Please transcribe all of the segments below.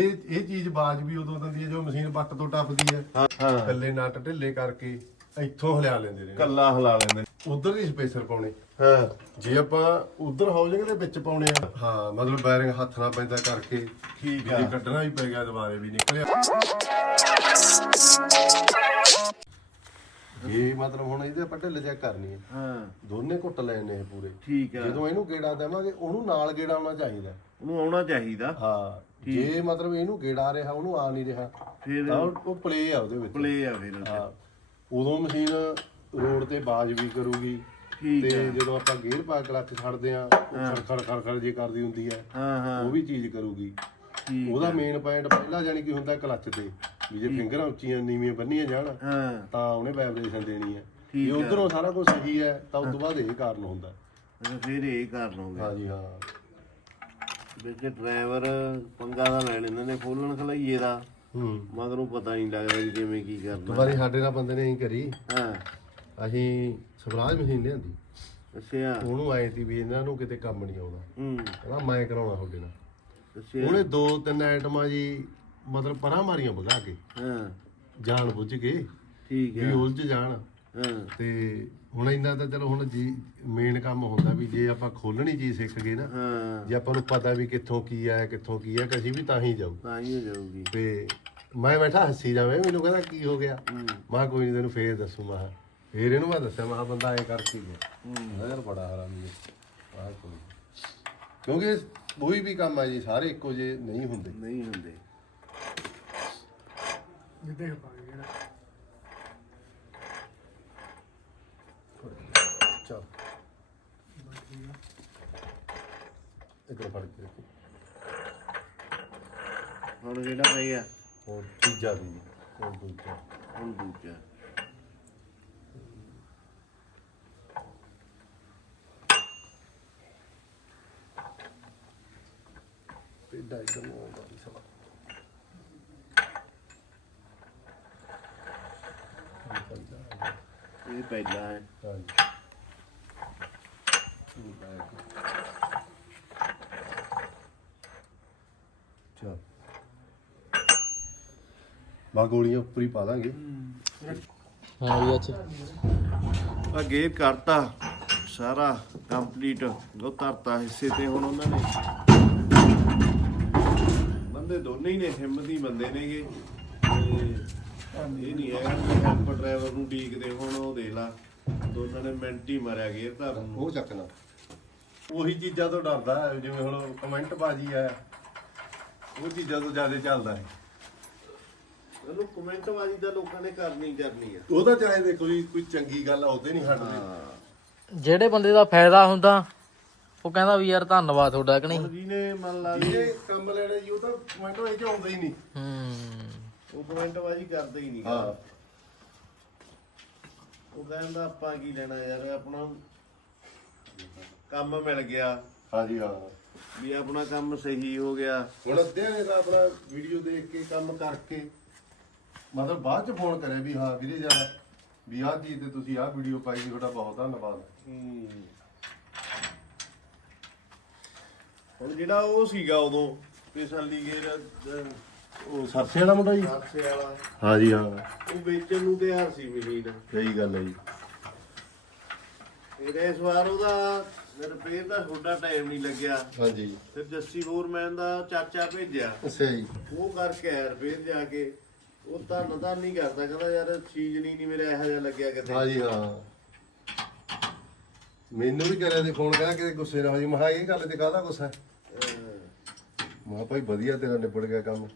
ਇਹ ਇਹ ਚੀਜ਼ ਬਾਜ ਵੀ ਉਦੋਂ ਦਿੰਦੀ ਹੈ ਜੋ ਮਸ਼ੀਨ ਬੱਟ ਤੋਂ ਟੱਪਦੀ ਹੈ। ਕੱਲੇ ਨਟ ਢਿੱਲੇ ਕਰਕੇ ਇੱਥੋਂ ਹਿਲਾ ਲੈਂਦੇ ਨੇ। ਕੱਲਾ ਹਲਾ ਲੈਂਦੇ ਉਧਰ ਹੀ ਸਪੇਸਰ ਪਾਉਣੇ। ਹਾਂ। ਜੇ ਆਪਾਂ ਉਧਰ ਹਾਊਸਿੰਗ ਦੇ ਵਿੱਚ ਪਾਉਣੇ ਆ ਹਾਂ। ਮਤਲਬ ਬੈਰਿੰਗ ਹੱਥ ਨਾਲ ਪੈਂਦਾ ਕਰਕੇ ਠੀਕ ਜੇ ਕੱਢਣਾ ਹੀ ਪੈ ਗਿਆ ਦੁਬਾਰੇ ਵੀ ਨਿਕਲਿਆ। ਇਹ ਮਤਲਬ ਹੁਣ ਇਹਦੇ ਆਪਾਂ ਢਿੱਲ ਚੈੱਕ ਕਰਨੀ ਹੈ। ਹਾਂ। ਦੋਨੇ ਘੁੱਟ ਲੈਣੇ ਇਹ ਪੂਰੇ। ਠੀਕ ਆ ਜਦੋਂ ਇਹਨੂੰ ਗੇੜਾ ਦੇਵਾਂਗੇ ਉਹਨੂੰ ਨਾਲ ਗੇੜਾ ਆਉਣਾ ਚਾਹੀਦਾ। ਉਹਨੂੰ ਆਉਣਾ ਚਾਹੀਦਾ। ਹਾਂ। ਜੇ ਮਤਲਬ ਇਹਨੂੰ ਗੇੜਾ ਰਿਹਾ ਉਹਨੂੰ ਆ ਨਹੀਂ ਰਿਹਾ ਫਿਰ ਤਾਂ ਉਹ ਪਲੇ ਆ ਉਹਦੇ ਵਿੱਚ। ਪਲੇ ਆ ਫਿਰ। ਹਾਂ। ਉਦੋਂ ਮਸ਼ੀਨ ਰੋਡ ਤੇ ਬਾਜ ਵੀ ਕਰੂਗੀ। ਤੇ ਜਦੋਂ ਆਪਾਂ ਗੇਅਰ ਪਾ ਕਲੱਚ ਛੱਡਦੇ ਆ ਉਹ ਖੜ ਖੜ ਖੜ ਜੇ ਕਰਦੀ ਹੁੰਦੀ ਹੈ ਹਾਂ ਹਾਂ। ਉਹ ਵੀ ਚੀਜ਼ ਕਰੂਗੀ। ਉਹਦਾ ਮੇਨ ਪੁਆਇੰਟ ਪਹਿਲਾਂ ਜਾਨੀ ਕੀ ਹੁੰਦਾ ਕਲੱਚ ਤੇ। ਵੀ ਜੇ ਫਿੰਗਰਾਂ ਉੱਚੀਆਂ ਨੀਵੀਆਂ ਬੰਨੀਆਂ ਜਾਣ ਹਾਂ। ਤਾਂ ਉਹਨੇ ਵਾਈਬ੍ਰੇਸ਼ਨ ਦੇਣੀ ਹੈ ਜੇ ਉਧਰੋਂ ਸਾਰਾ ਕੁਝ ਸਹੀ ਹੈ ਤਾਂ ਉਸ ਤੋਂ ਬਾਅਦ ਇਹ ਕਾਰਨ ਹੁੰਦਾ। ਫਿਰ ਇਹ ਕਰ ਲਓਗੇ ਹਾਂਜੀ ਹਾਂ। ਵਿੱਚ ਡਰਾਈਵਰ ਪੰਗਾ ਦਾ ਲੈ ਲੈਂਦੇ ਨੇ ਖੋਲਣ ਖਲਾਈਏ ਦਾ। ਹੂੰ। ਮਗਰੋਂ ਪਤਾ ਨਹੀਂ ਲੱਗਦਾ ਵੀ ਕਿਵੇਂ ਕੀ ਕਰਨਾ। ਦੁਬਾਰੇ ਸਾਡੇ ਨਾਲ ਬੰਦੇ ਨੇ ਹੀ ਕਰੀ ਹਾਂ। ਅਸੀਂ ਸਵਰਾਜ ਮਸ਼ੀਨ ਲਿਆਂਦੀ। ਅੱਛਾ। ਉਹਨੂੰ ਆਏ ਸੀ ਵੀ ਇਹਨਾਂ ਨੂੰ ਕਿਤੇ ਕੰਮ ਨਹੀਂ ਆਉਣਾ ਹੂੰ। ਕਹਿੰਦਾ ਮੈਂ ਕਰਾਉਣਾ ਤੁਹਾਡੇ ਨਾਲ। ਅੱਛਾ। ਉਹਨੇ ਦੋ ਤਿੰਨ ਆਈਟਮਾਂ ਜੀ ਮਤਲਬ ਪਰਾਂ ਮਾਰੀਆਂ ਭਗਾ ਕੇ। ਹਾਂ। ਜਾਣ ਬੁੱਝ ਕੇ। ਠੀਕ ਵੀ ਹੈ ਉਲਝ ਜਾਣ। ਹਾਂ। ਤੇ ਹੁਣ ਇੰਨਾ ਤਾਂ ਚਲੋ ਹੁਣ ਜੀ ਮੇਨ ਕੰਮ ਹੁੰਦਾ ਵੀ ਜੇ ਆਪਾਂ ਖੋਲਣੀ ਚੀਜ਼ ਸਿੱਖ ਗਏ ਨਾ ਹਾਂ। ਜੇ ਆਪਾਂ ਨੂੰ ਪਤਾ ਵੀ ਕਿੱਥੋਂ ਕੀ ਆਇਆ ਕਿੱਥੋਂ ਕੀ ਹੈ ਕਸੀ ਵੀ ਤਾਂ ਹੀ ਜਾਊ। ਤਾਂ ਹੀ ਹੋ ਜਾਊਗੀ। ਤੇ ਮੈਂ ਬੈਠਾ ਹੱਸੀ ਜਾਵੇਂ ਮੈਨੂੰ ਕਹਿੰਦਾ ਕੀ ਹੋ ਗਿਆ? ਮੈਂ ਕਿਹਾ ਕੋਈ ਨਹੀਂ ਤੈਨੂੰ ਫੇਰ ਦੱਸੂ ਮੈਂ ਕਿਹਾ। ਫੇਰ ਇਹਨੂੰ ਮੈਂ ਦੱਸਿਆ ਮੈਂ ਕਿਹਾ ਬੰਦਾ ਐ ਕਰਕੇ ਗਿਆ? ਯਾਰ ਬੜਾ ਹਰਾਮੀ ਹੈ। ਆਹ ਕੋਈ ਨੀ। ਕਿਉਂਕਿ ਕੋਈ ਵੀ ਕੰਮ ਆ ਜੀ ਸਾਰੇ ਇੱਕੋ ਜਿਹੇ ਨਹੀਂ ਹੁੰਦੇ। ਨਹੀਂ ਹੁੰਦੇ। ਚਲ। ਇਧਰ ਫੜ ਕੇ ਰੱਖੀ। ਹੁਣ ਜਿਹੜਾ ਪਈ ਆ। ਹੋਰ ਤੀਜਾ ਵੀ ਹੋਰ ਦੂਜਾ। ਹੁਣ ਦੂਜਾ। ਇਧਰ ਨੂੰ ਆਉਂਦਾ ਨਹੀਂ ਸਵਾ ਇਹ ਪਹਿਲਾ ਹੈ ਚਲ। ਬਾ ਗੋਲੀਆਂ ਉੱਪਰ ਹੀ ਪਾ ਦਾਂਗੇ। ਹਾਂ ਵੀ ਅੱਛਾ। ਆ ਗੇਰ ਕਰਤਾ। ਸਾਰਾ ਕੰਪਲੀਟ। ਉਹ ਤਰਤਾ ਹਿੱਸੇ ਤੇ ਹੁਣ ਉਹਨਾਂ ਨੇ। ਬੰਦੇ ਦੋਨੇ ਹੀ ਨੇ ਹਿੰਮਤੀ ਬੰਦੇ ਨੇਗੇ। ਤੇ ਇਹ ਨਹੀਂ ਹੈ ਕਿ ਹੈਲਪ ਡਰਾਈਵਰ ਨੂੰ ਡੀਕਦੇ ਹੁਣ ਉਹ ਦੇ ਲਾ ਦੋਨਾਂ ਨੇ ਮਿੰਟ ਹੀ ਮਾਰਿਆ ਗੇਰ ਤਾਂ ਉਹ ਚੱਕਣਾ ਉਹੀ ਚੀਜ਼ਾਂ ਤੋਂ ਡਰਦਾ ਹੈ, ਜਿਵੇਂ ਹੁਣ ਕਮੈਂਟ ਬਾਜੀ ਆ ਉਹ ਚੀਜ਼ਾਂ ਤੋਂ ਜ਼ਿਆਦਾ ਚੱਲਦਾ ਹੈ। ਉਹਨੂੰ ਕਮੈਂਟ ਵਾਜੀ ਤਾਂ ਲੋਕਾਂ ਨੇ ਕਰਨੀ ਕਰਨੀ ਆ। ਉਹ ਤਾਂ ਚਾਹੇ ਦੇਖੋ ਜੀ ਕੋਈ ਚੰਗੀ ਗੱਲ ਆ ਉਹਦੇ ਨਹੀਂ ਹਟਦੇ। ਜਿਹੜੇ ਬੰਦੇ ਦਾ ਫਾਇਦਾ ਹੁੰਦਾ ਉਹ ਕਹਿੰਦਾ ਵੀ ਯਾਰ ਧੰਨਵਾਦ ਤੁਹਾਡਾ ਕਿ ਨਹੀਂ? ਜਿਹਨੇ ਮੰਨ ਲਾ ਵੀ ਇਹ ਕੰਮ ਲੈਣਾ ਜੀ ਉਹ ਤਾਂ ਕਮੈਂਟ ਵਿੱਚ ਆਉਂਦਾ ਹੀ ਨਹੀਂ। ਹੂੰ। ਉਹ ਕਮੈਂਟ ਵਾਜੀ ਕਰਦਾ ਹੀ ਨਹੀਂ ਹਾਂ। ਉਹ ਕਹਿੰਦਾ ਆਪਾਂ ਕੀ ਲੈਣਾ ਯਾਰ ਆਪਣਾ ਕੰਮ ਮਿਲ ਗਿਆ। ਹਾਂਜੀ ਹਾਂ। ਵੀ ਆਪਣਾ ਕੰਮ ਸਹੀ ਹੋ ਗਿਆ। ਹੁਣ ਅੱਧਿਆਂ ਨੇ ਤਾਂ ਆਪਣਾ ਵੀਡੀਓ ਦੇਖ ਕੇ ਕੰਮ ਕਰਕੇ। ਮਤਲਬ ਬਾਅਦ ਚ ਫੋਨ ਕਰਿਆ ਵੀ ਹਾਂ ਵੀਰੇ ਜਾ ਵੀ ਆਹ ਚੀਜ਼ ਤੇ ਤੁਸੀਂ ਆਹ ਵੀਡੀਓ ਪਾਈ ਜੀ ਤੁਹਾਡਾ ਬਹੁਤ ਧੰਨਵਾਦ। ਹੁਣ ਜਿਹੜਾ ਉਹ ਸੀਗਾ ਉਦੋਂ ਪਿਛਲੀ ਗੇਰ ਅਹ, ਉਹ ਸਰਸੇ ਵਾਲਾ ਮੁੰਡਾ ਜੀ? ਹਾਦਸੇ ਵਾਲਾ। ਹਾਂਜੀ ਹਾਂ। ਉਹ ਵੇਚਣ ਨੂੰ ਤਿਆਰ ਸੀ ਮਸ਼ੀਨ। ਸਹੀ ਗੱਲ ਹੈ ਜੀ। ਫਿਰ ਇਸ ਵਾਰ ਉਹਦਾ ਰਿਪੇਅਰ ਦਾ ਥੋੜਾ ਟਾਈਮ ਨਹੀਂ ਲੱਗਿਆ। ਹਾਂਜੀ। ਫਿਰ ਜੱਸੀ ਫੋਰਮੈਨ ਦਾ ਚਾਚਾ ਭੇਜਿਆ। ਅੱਛਾ ਜੀ। ਉਹ ਕਰਕੇ ਆਇਆ ਰਿਪੇਅਰ ਜਾ ਕੇ। ਉਹ ਤਾਂ ਨਦਾ ਨਹੀਂ ਕਰਦਾ ਕਹਿੰਦਾ ਯਾਰ ਚੀਜ਼ ਨਹੀਂ ਨਹੀਂ ਮੇਰਾ ਇਹੋ ਜਿਹਾ ਲੱਗਿਆ ਕਿਤੇ। ਹਾਂਜੀ ਹਾਂ। ਮੈਨੂੰ ਵੀ ਕਰਿਆ ਤੇ ਫੋਨ ਕਰਿਆ ਕਿ ਗੁੱਸੇ ਨਾ ਹੋ ਜੀ ਮੈਂ ਕਿਹਾ ਇਹ ਗੱਲ ਤੇ ਕਾਹਦਾ ਗੁੱਸਾ ਹੈ? ਮੈਂ ਭਾਈ ਵਧੀਆ ਤੇਰਾ ਨਿਬੜ ਗਿਆ ਕੰਮ।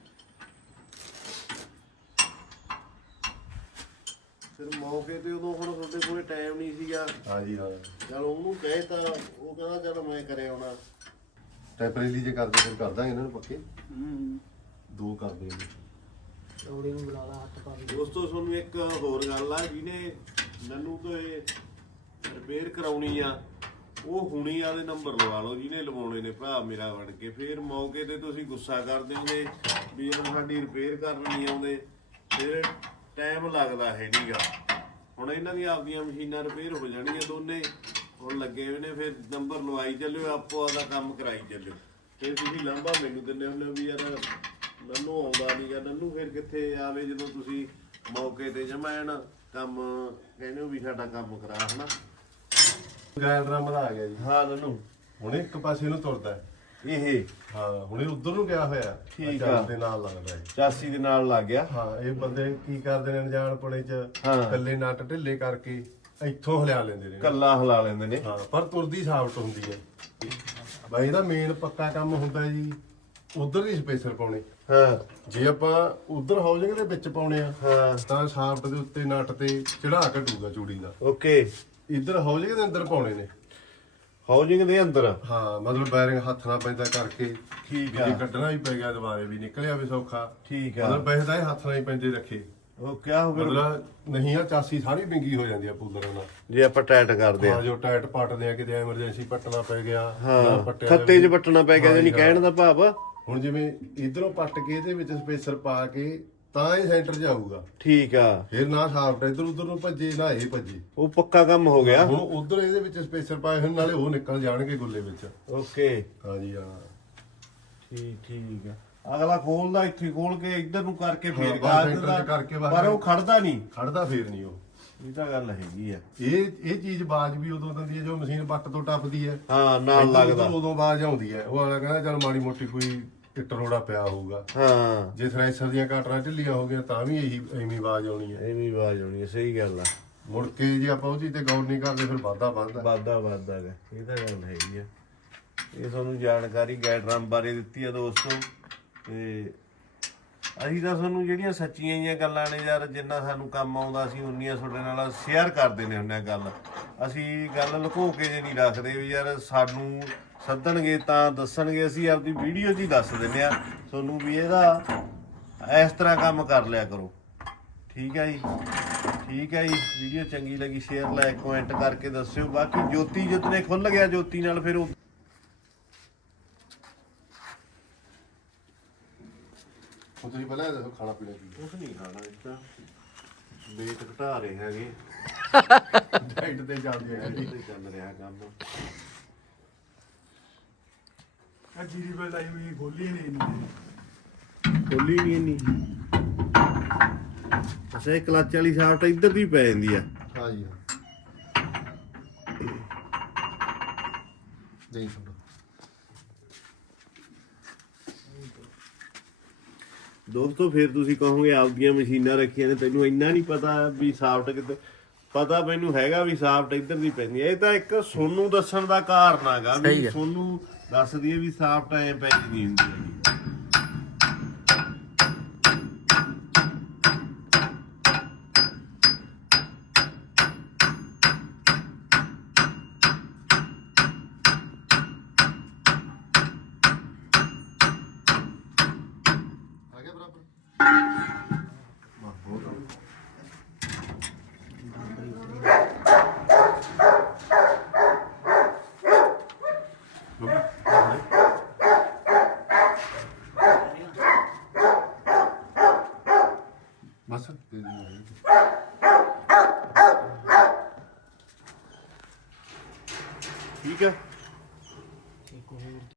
ਫਿਰ ਮੌਕੇ ਤੇ ਉਦੋਂ ਹੁਣ ਤੁਹਾਡੇ ਕੋਲੇ ਟਾਈਮ ਨਹੀਂ ਸੀਗਾ। ਹਾਂਜੀ ਹਾਂ। ਚਲ ਉਹਨੂੰ ਕਹੇ ਤਾਂ ਉਹ ਕਹਿੰਦਾ ਚਲ ਮੈਂ ਕਰੇ ਆਉਣਾ। ਟੈਂਪਰੇਰੀ ਜੇ ਕਰਦੇ ਫਿਰ ਕਰ ਦਾਂਗੇ ਇਹਨਾਂ ਨੂੰ ਪੱਕੇ। ਦੋ ਕਰ ਦੇ ਚੌੜੀ ਨੂੰ ਬੁਲਾ ਲਾ ਹੱਥ ਪਾ ਦੋਸਤੋ ਤੁਹਾਨੂੰ ਇੱਕ ਹੋਰ ਗੱਲ ਆ ਜਿਹਨੇ ਨੰਨੂ ਤੋਂ ਇਹ ਰਿਪੇਅਰ ਕਰਾਉਣੀ ਆ ਉਹ ਹੁਣੀ ਆਦੇ ਨੰਬਰ ਲਵਾ ਲਓ ਜਿਹਨੇ ਲਵਾਉਣੇ ਨੇ ਭਰਾ ਮੇਰਾ ਬਣ ਕੇ। ਫੇਰ ਮੌਕੇ ਤੇ ਤੁਸੀਂ ਗੁੱਸਾ ਕਰਦੇ ਨੇ ਵੀ ਇਹਨਾਂ ਸਾਡੀ ਰਿਪੇਅਰ ਕਰਨ ਨਹੀਂ ਆਉਂਦੇ ਫਿਰ ਟਾਈਮ ਲੱਗਦਾ ਹੈ ਨਹੀਂਗਾ ਹੁਣ ਇਹਨਾਂ ਦੀਆਂ ਆਪਦੀਆਂ ਮਸ਼ੀਨਾਂ ਰਿਪੇਅਰ ਹੋ ਜਾਣੀਆਂ ਦੋਨੇ। ਹੁਣ ਲੱਗੇ ਹੋਏ ਨੇ ਫਿਰ ਨੰਬਰ ਲਵਾਈ ਚੱਲਿਓ ਆਪੋ ਆਦਾ ਕੰਮ ਕਰਾਈ ਚੱਲਿਓ। ਫਿਰ ਤੁਸੀਂ ਲਾਂਭਾ ਮੈਨੂੰ ਦਿੰਦੇ ਹੁੰਦੇ ਵੀ ਯਾਰ ਨੰਨੂ ਆਉਂਦਾ ਨਹੀਂਗਾ ਨੰਨੂ ਫਿਰ ਕਿੱਥੇ ਆਵੇ ਜਦੋਂ ਤੁਸੀਂ ਮੌਕੇ ਤੇ ਜਮਾਇਣ ਕੰਮ ਕਹਿੰਦੇ ਹੋ ਵੀ ਸਾਡਾ ਕੰਮ ਕਰਾ ਹਨਾ? ਗਾਇਲ ਡਰਮ ਦਾ ਆ ਗਿਆ ਜੀ। ਹਾਂ ਨੰਨੂ। ਹੁਣ ਇੱਕ ਪਾਸੇ ਨੂੰ ਤੁਰਦਾ ਹੈ। ਇਹ ਹਾਂ ਹੁਣੇ ਉਧਰ ਨੂੰ ਗਿਆ ਹੋਇਆ। ਠੀਕ ਆ। ਦੇ ਨਾਲ ਲੱਗਦਾ ਹੈ ਚਾਸੀ ਦੇ ਨਾਲ ਲੱਗ ਗਿਆ। ਹਾਂ ਇਹ ਬੰਦੇ ਕੀ ਕਰਦੇ ਨੇ ਅਣਜਾਣਪੁਣੇ ਚ? ਹਾਂ। ਕੱਲੇ ਨੱਟ ਢਿੱਲੇ ਕਰਕੇ ਇੱਥੋਂ ਹਿਲਾ ਲੈਂਦੇ ਨੇ। ਕੱਲਾ ਹਿਲਾ ਲੈਂਦੇ ਨੇ। ਹਾਂ ਪਰ ਤੁਰਦੀ ਸਾਬਤ ਹੁੰਦੀ ਹੈ। ਬਾਈ ਇਹਦਾ ਮੇਨ ਪੱਕਾ ਕੰਮ ਹੁੰਦਾ ਜੀ ਉਧਰ ਦੀ ਸਪੇਸਰ ਪਾਉਣੇ। ਹਾਂ। ਜੇ ਆਪਾਂ ਉਧਰ ਹਾਊਸਿੰਗ ਦੇ ਵਿੱਚ ਪਾਉਣੇ ਆ ਹਾਂ। ਤਾਂ ਸਾਫਟ ਦੇ ਉੱਤੇ ਨੱਟ ਤੇ ਚੜਾ ਘਟੂਗਾ ਚੂੜੀ ਦਾ। ਓਕੇ। ਇੱਧਰ ਹਾਊਸਿੰਗ ਦੇ ਅੰਦਰ ਪਾਉਣੇ ਨੇ। ਹਾਊਸਿੰਗ ਦੇ ਅੰਦਰ। ਹਾਂ ਮਤਲਬ ਬੈਰਿੰਗ ਹੱਥ ਨਾਲ ਪੈਂਦਾ ਕਰਕੇ ਠੀਕ ਜੇ ਕੱਢਣਾ ਵੀ ਪੈ ਗਿਆ ਦੁਬਾਰੇ ਵੀ ਨਿਕਲਿਆ ਵੀ ਸੌਖਾ। ਠੀਕ ਆ। ਮਤਲਬ ਬੈਠਦਾ ਇਹ ਹੱਥ ਨਾਲ ਹੀ ਪੈਂਦੇ ਰੱਖੇ। ਉਹ ਕਿਆ ਹੋ ਗਿਆ? ਮਤਲਬ ਨਹੀਂ ਆ ਚਾਸੀ ਸਾਰੀ ਡਿੰਗੀ ਹੋ ਜਾਂਦੀ ਆ ਪੂਲਰਾਂ ਨਾਲ ਜੇ ਆਪਾਂ ਟਾਈਟ ਕਰਦੇ ਹਾਂ ਜੋ ਟਾਇਟ ਪੱਟਦੇ ਆ ਕਿਤੇ ਐਮਰਜੈਂਸੀ ਪੱਟਣਾ ਪੈ ਗਿਆ ਨਾ ਹਾਂ ਪੱਟਿਆ ਖੱਤੇ 'ਚ। ਪੱਟਣਾ ਪੈ ਗਿਆ ਜਾਨੀ ਕਹਿਣ ਦਾ ਭਾਵ। ਹੁਣ ਜਿਵੇਂ ਇਧਰੋਂ ਪੱਟ ਕੇ ਇਹਦੇ ਵਿੱਚ ਸਪੇਸਰ ਪਾ ਕੇ ਤਾਂ ਇਹ ਸੈਂਟਰ 'ਚ ਆਊਗਾ। ਠੀਕ ਆ। ਫਿਰ ਨਾ ਸਾਫਟ ਇਧਰ ਉਧਰ ਨੂੰ ਭੱਜੇ ਨਾ ਇਹ ਭੱਜੇ। ਉਹ ਪੱਕਾ ਕੰਮ ਹੋ ਗਿਆ। ਹੁਣ ਉਧਰ ਇਹਦੇ ਵਿੱਚ ਸਪੇਸਰ ਪਾਏ ਹੋਣ ਨਾਲੇ ਉਹ ਨਿਕਲ ਜਾਣਗੇ ਗੁੱਲੇ ਵਿੱਚ। ਓਕੇ। ਹਾਂਜੀ ਹਾਂ। ਠੀਕ ਠੀਕ ਆ। ਅਗਲਾ ਖੋਲਦਾ ਇੱਥੇ ਖੋਲ ਕੇ ਇੱਧਰ ਨੂੰ ਕਰਕੇ ਫੇਰ ਹਾਂ, ਗਾ ਬਾਹਰ ਦਿੰਦਾ, center 'ਚ ਕਰਕੇ ਬਾਹਰ ਪਰ ਉਹ ਖੜਦਾ ਨਹੀਂ। ਖੜਦਾ ਫੇਰ ਨਹੀਂ ਉਹ। ਇਹ ਤਾਂ ਗੱਲ ਹੈਗੀ ਆ। ਇਹ ਇਹ ਚੀਜ਼ ਬਾਜ ਵੀ ਉਦੋਂ ਦਿੰਦੀ ਹੈ ਮਸ਼ੀਨ ਪੱਟ ਤੋਂ ਟੱਪਦੀ ਹੈ। ਹਾਂ ਨਾਲ ਲੱਗਦਾ। ਉਦੋਂ ਬਾਜ ਆਉਂਦੀ ਹੈ। ਉਹ ਵਾਲਾ ਕਹਿੰਦਾ ਚਲ ਮਾੜੀ ਮੋਟੀ ਕੋਈ ਇੱਟ ਰੋੜਾ ਪਿਆ ਹੋਊਗਾ। ਹਾਂ। ਜੇ ਥ੍ਰੈਸ਼ਰ ਦੀਆਂ ਕਾਟਰਾਂ ਢਿੱਲੀਆਂ ਹੋ ਗਈਆਂ ਤਾਂ ਵੀ ਇਹੀ ਐਵੇਂ ਆਵਾਜ਼ ਆਉਣੀ ਹੈ। ਇਹ ਵੀ ਆਵਾਜ਼ ਆਉਣੀ ਹੈ ਸਹੀ ਗੱਲ ਆ। ਮੁੜ ਕੇ ਜੇ ਆਪਾਂ ਉਹ ਚੀਜ਼ ਤੇ ਗੌਰ ਨਹੀਂ ਕਰਦੇ ਫਿਰ ਵਾਧਾ ਵੱਧਦਾ ਵਾਦਾ ਵਾਦਾ ਗਾ। ਇਹ ਤਾਂ ਗੱਲ ਹੈਗੀ ਆ। ਇਹ ਤੁਹਾਨੂੰ ਜਾਣਕਾਰੀ ਗੈਡਰਮ ਬਾਰੇ ਦਿੱਤੀ ਆ ਦੋਸਤੋ ਤੇ ਅਸੀਂ ਤਾਂ ਤੁਹਾਨੂੰ ਜਿਹੜੀਆਂ ਸੱਚੀਆਂ ਜੀਆਂ ਗੱਲਾਂ ਨੇ ਯਾਰ, ਜਿੰਨਾ ਸਾਨੂੰ ਕੰਮ ਆਉਂਦਾ ਸੀ, ਉਨੀਆਂ ਤੁਹਾਡੇ ਨਾਲ ਸ਼ੇਅਰ ਕਰਦੇ ਨੇ ਹੁੰਨੇ ਗੱਲ। ਅਸੀਂ ਗੱਲ ਲੁਕੋ ਕੇ ਜੇ ਨਹੀਂ ਰੱਖਦੇ ਵੀ ਯਾਰ, ਸਾਨੂੰ ਸੱਦਣਗੇ ਤਾਂ ਦੱਸਣਗੇ, ਅਸੀਂ ਆਪਦੀ ਵੀਡੀਓ 'ਚ ਹੀ ਦੱਸ ਦਿੰਨੇ ਆ। ਤੁਹਾਨੂੰ ਵੀ ਇਹਦਾ ਇਸ ਤਰ੍ਹਾਂ ਕੰਮ ਕਰ ਲਿਆ ਕਰੋ। ਠੀਕ ਹੈ ਜੀ? ਠੀਕ ਹੈ ਜੀ? ਵੀਡੀਓ ਚੰਗੀ ਲੱਗੀ ਸ਼ੇਅਰ ਲਾਈਕ ਕਮੈਂਟ ਕਰਕੇ ਦੱਸਿਓ। ਬਾਕੀ ਜੋਤੀ ਜਿਤਨੇ ਖੁੱਲ ਗਿਆ, ਜੋਤੀ ਨਾਲ ਫਿਰ ਉਹ ਹੁਣ ਤੁਸੀਂ ਪਹਿਲਾਂ ਇਹ ਦੱਸੋ ਖਾਣਾ ਪੀਣਾ ਕੀ ਕੁਝ ਨਹੀਂ ਖਾਣਾ ਇਸ ਤਾਂ ਵੇਟ ਘਟਾ ਰਹੇ ਹੈਗੇ। ਡਾਈਟ ਤੇ ਚੱਲਦੀ ਹੈ। ਤੇ ਚੱਲ ਰਿਹਾ ਕੰਮ। ਆ ਜੀਰੀ ਬਲ ਲਾਈ ਹੋਈ ਖੋਲੀ ਨਹੀਂ ਇਹਨੇ ਖੋਲੀ ਨਹੀਂ ਇੰਨੀ। ਅੱਛਾ ਇਹ ਕਲੱਚ ਵਾਲੀ ਸ਼ਾਫਟ ਇੱਧਰ ਦੀ ਪੈ ਜਾਂਦੀ ਆ। ਹਾਂ ਜੀ ਦੇਈ ਦੋਸਤੋ ਫਿਰ ਤੁਸੀਂ ਕਹੋਗੇ ਆਪਦੀਆਂ ਮਸ਼ੀਨਾਂ ਰੱਖੀਆਂ ਨੇ ਤੈਨੂੰ ਇੰਨਾ ਨਹੀਂ ਪਤਾ ਵੀ ਸਾਫਟ ਕਿੱਥੇ ਪਤਾ ਮੈਨੂੰ ਹੈਗਾ ਵੀ ਸਾਫਟ ਇੱਧਰ ਦੀ ਪੈਂਦੀ ਹੈ ਇਹ ਤਾਂ ਇੱਕ ਸੋਨੂੰ ਦੱਸਣ ਦਾ ਕਾਰਨ ਹੈਗਾ ਵੀ ਹੈ। ਸੋਨੂੰ ਦੱਸ ਦਈਏ ਵੀ ਸਾਫਟ ਐ ਪੈਂਦੀ ਨਹੀਂ ਹੁੰਦੀ Vamos.